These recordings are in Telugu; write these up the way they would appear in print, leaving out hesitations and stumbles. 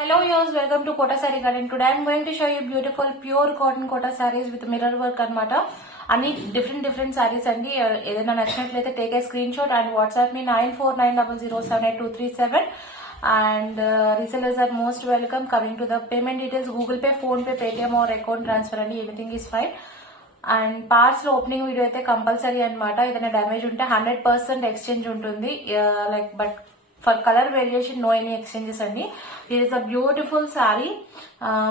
Hello viewers, welcome to Kota Saree Garden. Today I am going to show you beautiful pure cotton Kota sarees with mirror work అనమాట. అన్ని డిఫరెంట్ sarees అండి. ఏదైనా నచ్చినట్లయితే take a screen shot and WhatsApp me 9490078237 and resellers are most welcome. Coming to the payment details, Google Pay, Phone Pay, Paytm or account transfer అండి, anything is fine. And parts లో ఓపెనింగ్ వీడియో అయితే కంపల్సరీ అనమాట. ఏదైనా డ్యామేజ్ ఉంటే 100% ఎక్స్చేంజ్ ఉంటుంది. Like but for colour variation no any exchanges అండి. It is a beautiful sari.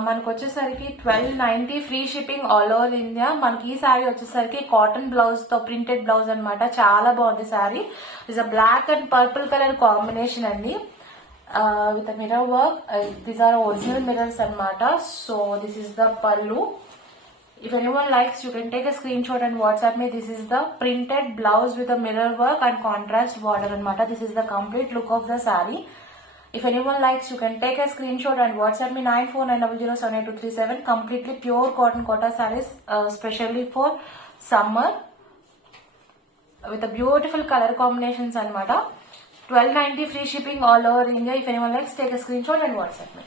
మనకు వచ్చేసరికి 1290 free shipping all over India. మనకి ఈ శారీ వచ్చేసరికి కాటన్ బ్లౌజ్ తో ప్రింటెడ్ బ్లౌజ్ అనమాట. చాలా బాగుంది sari. It's a black and purple colour combination అండి. With mirror work. These are original mirrors అనమాట. సో దిస్ ఇస్ ద పల్లు. If anyone likes, you can take a screenshot and WhatsApp me. This is the printed blouse with a mirror work and contrast border anamata. This is the complete look of the saree. If anyone likes, you can take a screenshot and WhatsApp me 9490078237. Completely pure cotton Kota sarees, specially for summer with a beautiful color combinations anamata. 1290 free shipping all over India. If anyone likes, take a screenshot and WhatsApp me.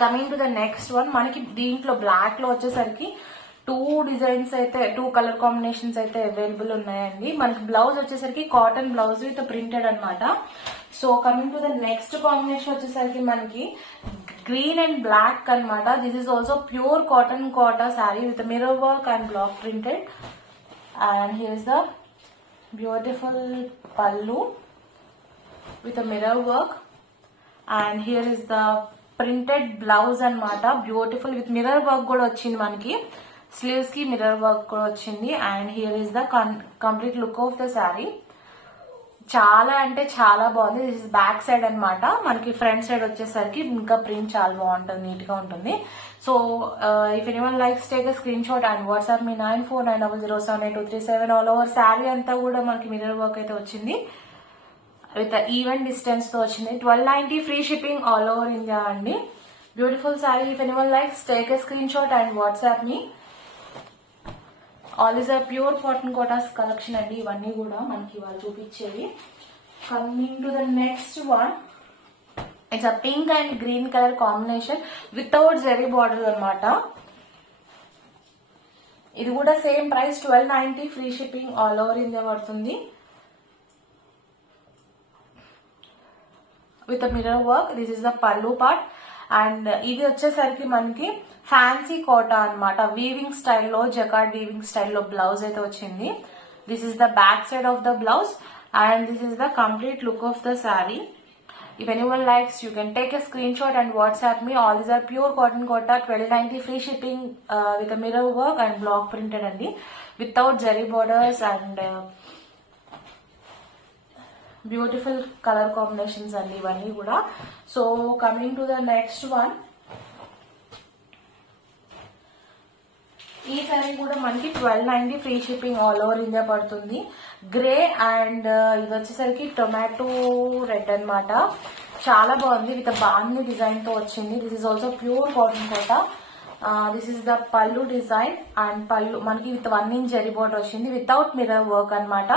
Coming to the next one, మనకి దీంట్లో బ్లాక్ లో వచ్చేసరికి 2 డిజైన్స్ అయితే 2 కలర్ కాంబినేషన్స్ అయితే అవైలబుల్ ఉన్నాయండి. మనకి బ్లౌజ్ వచ్చేసరికి కాటన్ బ్లౌజ్ విత్ ప్రింటెడ్ అనమాట. So coming to the next combination వచ్చేసరికి మనకి గ్రీన్ అండ్ బ్లాక్ అనమాట. This is also pure cotton Kota sari with mirror work and block printed. And here is the beautiful pallu with mirror work and here is the printed blouse అనమాట. బ్యూటిఫుల్ విత్ మిర్రర్ వర్క్ కూడా వచ్చింది. మనకి స్లీవ్స్ కి మిర్రర్ వర్క్ కూడా వచ్చింది. And here is the complete look of the sari. చాలా అంటే చాలా బాగుంది. దిస్ ఇస్ బ్యాక్ సైడ్ అనమాట. మనకి ఫ్రంట్ సైడ్ వచ్చేసరికి ఇంకా ప్రింట్ చాలా బాగుంటుంది, నీట్ గా ఉంటుంది. So if anyone likes take a screen shot and WhatsApp me 9490078237. All over sari అంతా కూడా మనకి మిర్రర్ వర్క్ అయితే వచ్చింది. విత్ ఈవెన్ డిస్టెన్స్ తో వచ్చింది. 1290 free shipping all over India అండి. Beautiful sari. If anyone likes take a screen shot and WhatsApp me. All is a pure cotton Kotas collection అండి. ఇవన్నీ కూడా మనకి వాళ్ళు చూపించేవి. Coming to the next one, it's a pink and green colour combination without zari border అనమాట. ఇది కూడా same price 1290 free shipping all over India పడుతుంది. With mirror work. This is the pallu part. And ఇది వచ్చేసరికి మనకి ఫ్యాన్సీ కోటా అనమాట. వీవింగ్ స్టైల్లో, జకార్డ్ వీవింగ్ స్టైల్లో బ్లౌజ్ అయితే వచ్చింది. This is the back side of the blouse and this is the complete look of the sari. If anyone likes, you can take a screenshot and WhatsApp me. All these are pure cotton kota, 1290 free shipping with a mirror work and block printed andi, without zari borders and beautiful colour combinations అండి ఇవన్నీ కూడా. So coming to the next one, ఈ సారీ కూడా మనకి 1290 free shipping all over India పడుతుంది. గ్రే అండ్ ఇది వచ్చేసరికి టొమాటో రెడ్ అనమాట. చాలా బాగుంది. విత్ బాగుంది డిజైన్ తో వచ్చింది. This is also pure cotton Kota. This is the pallu design and pallu మనకి విత్ 1 ఇంచ్ జరీ బోర్డర్ వచ్చింది వితౌట్ మిర్రర్ వర్క్ అనమాట.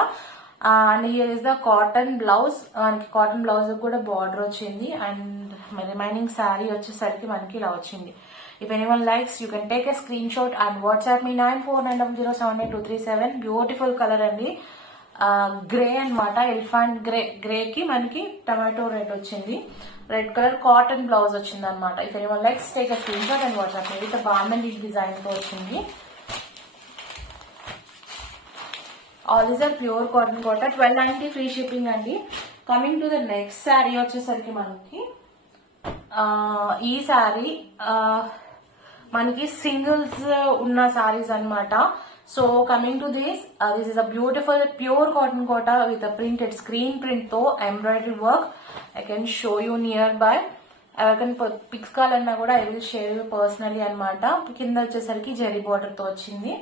And here is the cotton blouse. మనకి కాటన్ బ్లౌజ్ కూడా బార్డర్ వచ్చింది. అండ్ రిమైనింగ్ శారీ వచ్చేసరికి మనకి ఇలా వచ్చింది. If anyone likes, you can take a screen shot and WhatsApp me 9490078237. Beautiful colour అండి. గ్రే అనమాట. ఎలిఫెంట్ గ్రే కి మనకి టమాటో రెడ్ వచ్చింది. రెడ్ కలర్ కాటన్ బ్లౌజ్ వచ్చింది అనమాట. If anyone likes, take a screen shot and WhatsApp me. With బాంబీ డిజైన్ తో వచ్చింది. All is are pure cotton Kota, 1290 free shipping అండి. Coming to the next sari వచ్చేసరికి మనకి ఈ శారీ మనకి సింగిల్స్ ఉన్న శారీస్ అనమాట. So coming to this is a beautiful pure cotton Kota with a printed screen print తో embroidery work. I can show you near by. ఎవరికైనా పిక్స్ కావాలన్నా కూడా I will share you personally అనమాట. కింద వచ్చేసరికి జరీ బార్డర్ తో వచ్చింది.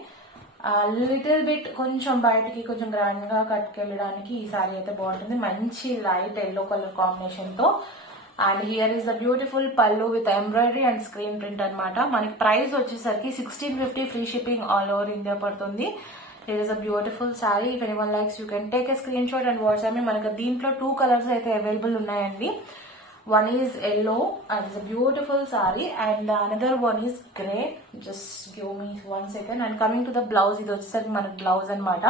లిటిల్ బిట్ కొంచెం బయటకి కొంచెం గ్రాండ్ గా కట్టుకెళ్ళడానికి ఈ సారీ అయితే బాగుంటుంది. మంచి లైట్ ఎల్లో కలర్ కాంబినేషన్ తో. And here is the beautiful pallu with embroidery and screen print అనమాట. మనకి ప్రైస్ వచ్చేసరికి 1650 free shipping all over India పడుతుంది. It is a beautiful sari. If anyone likes, you can take a screen shot and WhatsApp me. మనకి దీంట్లో 2 కలర్స్ అయితే అవైలబుల్ ఉన్నాయండి. One is yellow and it's a beautiful saree, and the another one is grey. Just give me 1 second. And coming to the blouse, ఇది వచ్చేసరికి మనకి బ్లౌజ్ అనమాట.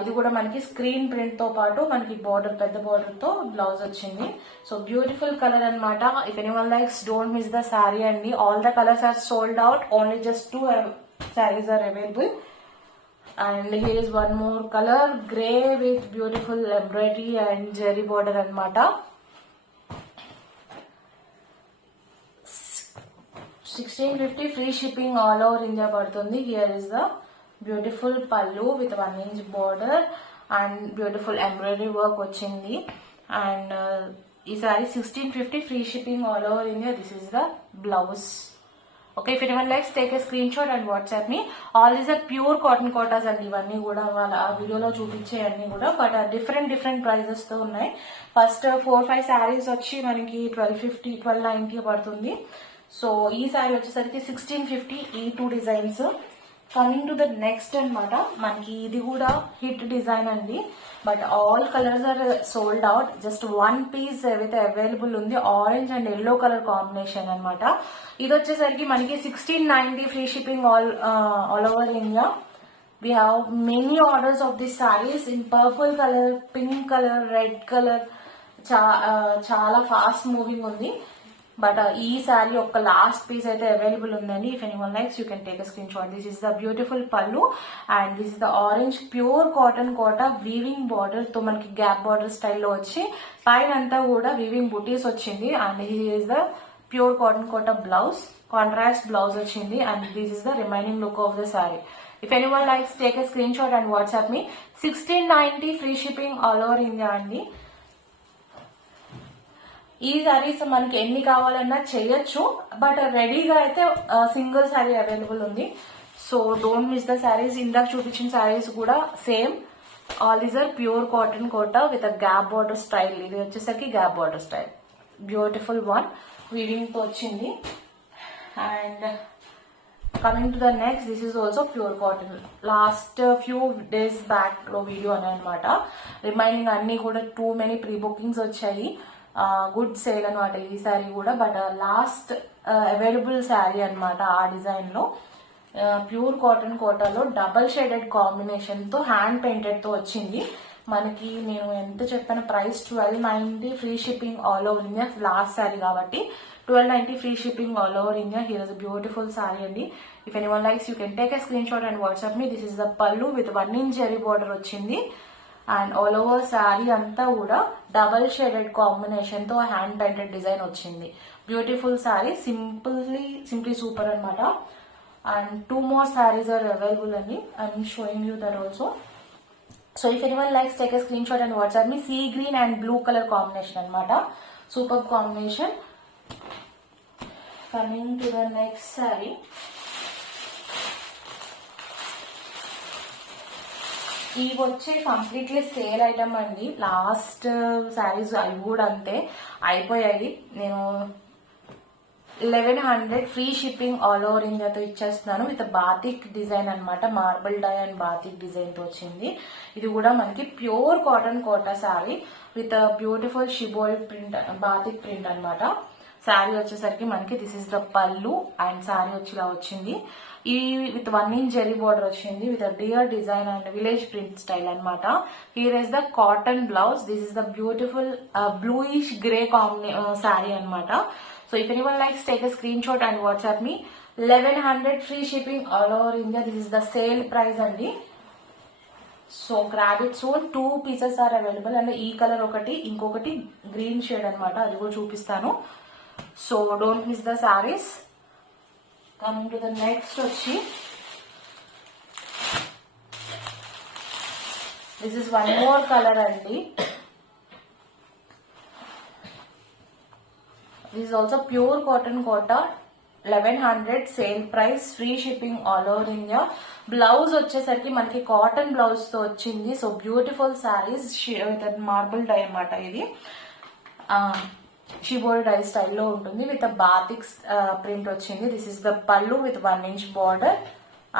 ఇది కూడా మనకి స్క్రీన్ ప్రింట్ తో పాటు మనకి బార్డర్, పెద్ద బార్డర్ తో బ్లౌజ్ వచ్చింది. సో బ్యూటిఫుల్ కలర్ అనమాట. If anyone likes, don't miss the sari అండి. All the colours are sold out. Only just 2 sarees are available. And here is one more color, grey with beautiful embroidery and zari border anamata. 1650 free shipping all over India padutundi. Here is the beautiful pallu with 1 inch border and beautiful embroidery work vachindi. And ee saree 1650 free shipping all over India. This is the blouse. Okay, if anyone likes, take a screenshot and WhatsApp me. All these are pure cotton kotas and ఇవన్నీ కూడా వాళ్ళ వీడియోలో చూపించే అన్ని కూడా, బట్ డిఫరెంట్ ప్రైజెస్ తో ఉన్నాయి. ఫస్ట్ 4-5 sarees వచ్చి మనకి 1250, 1290 పడుతుంది. సో ఈ సారీ వచ్చేసరికి 1650, ఈ 2 designs. Coming to the next అనమాట, మనకి ఇది కూడా హిట్ డిజైన్ అండి, but all colours are sold out. Just 1 piece ఏవైతే అవైలబుల్ ఉంది, orange and yellow colour combination అనమాట. ఇది వచ్చేసరికి మనకి 1690 free shipping all over India. We have many orders of these sarees in purple color, pink color, red color. చాలా ఫాస్ట్ మూవింగ్ ఉంది. బట్ ఈ సారీ ఒక లాస్ట్ పీస్ అయితే అవైలబుల్ ఉందండి. If anyone likes, you can take a screen shot. This is the beautiful pallu and this is the orange pure cotton Kota weaving border తో మనకి గ్యాప్ బార్డర్ స్టైల్లో వచ్చి పైన అంతా కూడా వీవింగ్ బుటీస్ వచ్చింది. And this is the pure cotton Kota blouse, contrast blouse వచ్చింది. And this is the remaining look of the sari. If anyone likes, take a screen shot and WhatsApp me. 1690 free shipping all over India అండి. ఈ సారీస్ మనకి ఎన్ని కావాలన్నా చేయొచ్చు, బట్ రెడీగా అయితే సింగిల్ సారీ అవైలబుల్ ఉంది. So don't miss the saris. ఇందాక చూపించిన సారీస్ కూడా same. All these are pure cotton Kota with gap border style. ఇది వచ్చేసరికి gap border style, beautiful one weaving తో వచ్చింది. And coming to the next, this is also pure cotton. Last few days back లో వీడియో అని అనమాట. రిమైనింగ్ అన్ని కూడా టూ మెనీ ప్రీ బుకింగ్స్ వచ్చాయి. గుడ్ సేల్ అనమాట ఈ శారీ కూడా. బట్ లాస్ట్ అవైలబుల్ శారీ అనమాట ఆ డిజైన్ లో. ప్యూర్ కాటన్ కోటాలో డబల్ షేడెడ్ కాంబినేషన్ తో హ్యాండ్ పెయింటెడ్ తో వచ్చింది మనకి. నేను ఎంత చెప్పాను price, 1290 free shipping all over India. Last sari కాబట్టి 1290 free shipping all over India. Here is beautiful sari అండి. If anyone likes, you can take a screen shot and WhatsApp me. This is the pallu with 1 inch zari border వచ్చింది. అండ్ ఆల్ ఓవర్ శారీ అంతా కూడా డబల్ షేడెడ్ కాంబినేషన్ తో హ్యాండ్ పెయింటెడ్ డిజైన్ వచ్చింది. బ్యూటిఫుల్ శారీ, సింప్లీ సూపర్ అనమాట. And 2 more sarees are available అండి. I'm showing you that also. So if anyone likes, take a screen shot and WhatsApp me. See green and blue colour combination అనమాట. Super combination. Coming to the next sari, ఇవి వచ్చే కంప్లీట్లీ సేల్ ఐటమ్ అండి. లాస్ట్ శారీస్ అవి కూడా అంతే అయిపోయాయి. నేను 1100 ఫ్రీ షిప్పింగ్ ఆల్ ఓవర్ ఇండియాతో ఇచ్చేస్తున్నాను విత్ బాతిక్ డిజైన్ అనమాట. Marble dye and batik design తో వచ్చింది. ఇది కూడా మనకి pure cotton Kota sari with beautiful shibori print, batik print అనమాట. శారీ వచ్చేసరికి మనకి this is the pallu and sari వచ్చి ఇలా వచ్చింది. ఈ విత్ 1 inch జరీ బార్డర్ వచ్చింది with dear design and village print style అనమాట. Here is the cotton blouse. This is the beautiful bluish grey sari అనమాట. So if anyone likes, take a screen shot and WhatsApp me. 1100 free shipping all over India. This is the sale price అండి. So grab it soon. 2 pieces are available. And ఈ కలర్ ఒకటి, ఇంకొకటి గ్రీన్ షేడ్ అనమాట, అది కూడా చూపిస్తాను. So don't miss the saris. Coming to the next వచ్చి, దిస్ ఇస్ 1 more కలర్ అండి. This is also pure cotton Kota. 1100 sale price, free shipping all over India. Blouse వచ్చేసరికి మనకి కాటన్ బ్లౌజ్ తో వచ్చింది. So beautiful saris with marble dye అనమాట. ఇది షిబోల్ డై స్టైల్లో ఉంటుంది విత్ బాతిక్ ప్రింట్ వచ్చింది. This is the pallu with 1 inch border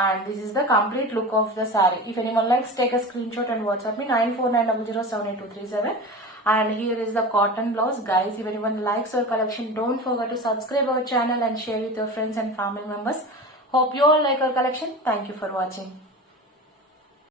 and this is the complete look of the sari. If anyone likes, take a screen shot and WhatsApp me. 9490078237 And here is the cotton blouse. Guys, if anyone likes our collection, don't forget to subscribe our channel and share with your friends and family members. Hope you all like our collection. Thank you for watching.